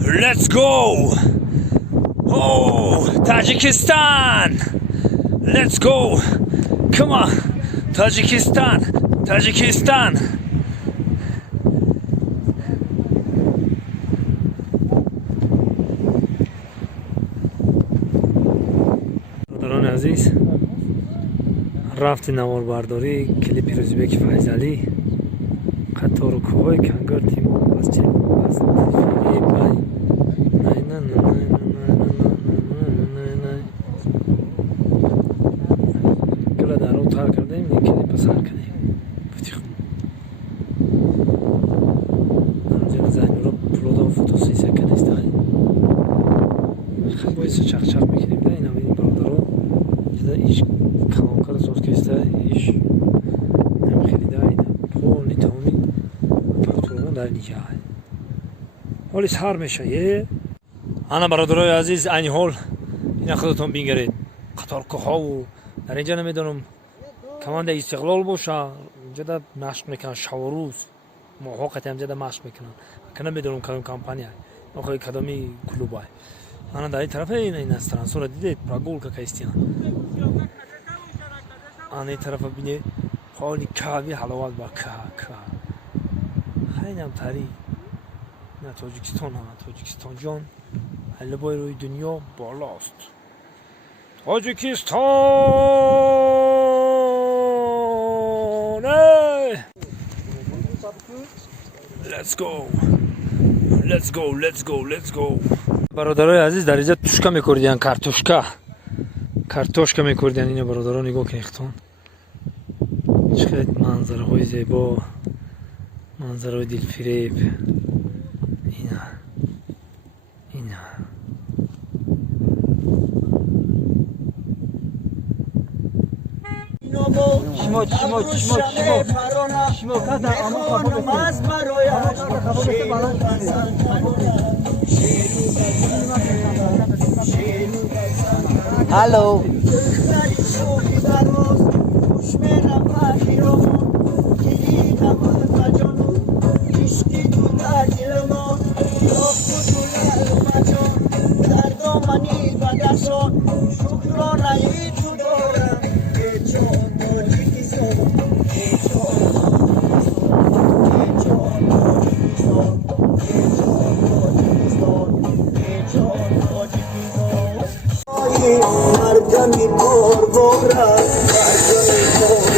Let's go. Oh, Tajikistan. Let's go. Come on. Tajikistan. Tajikistan. برادران عزیز، رفت نواربرداری کلیپ روزبک فیضعلی قطار و کوهای کنگر تیمور بس چه بس فیلی بای نه نه نه نه گله در رو تر کردیم این کلیپ سر کردیم فتیخ نرجل زنی رو پلودا و فوتوسیسه کنستایی خیلی باید چخ چخ میکنیم ده این هم این برادران جدا ایش کامکار سوز کسته ایش هم خیلی ده ایده خونی تاونی پرتورمان در نیجه های حالی سهر میشه یه انا برادرای عزیز اینی حال اینا خودتون بینگرید قطار کوها و در اینجا نمیدونم کمانده استقلال باشه اینجا ده مشق میکنن شب و روز محاقت هم جدا مشق میکنن که نمیدونم کدوم کمپانی های نخواهی کدومی کلوب های انا در این طرف این است ترانسفر دیدید پراگول که کایستیان انا این طرف بینه حالی کاوی حلاوت با که خیلی هم تری نه تاجیکستان ها تاجیکستان جان حلبای روی دنیا بالاست تاجیکستان Let's go Let's go Let's go Let's go برادرای عزیز در اینجا توشکا میکردین کارتوشکا میکردین اینو برادران نگاه کنیختون چقدر منظره های زیبا منظره های دلفریب اینا شما کدر اما هلو Marcami por borrar, marcami por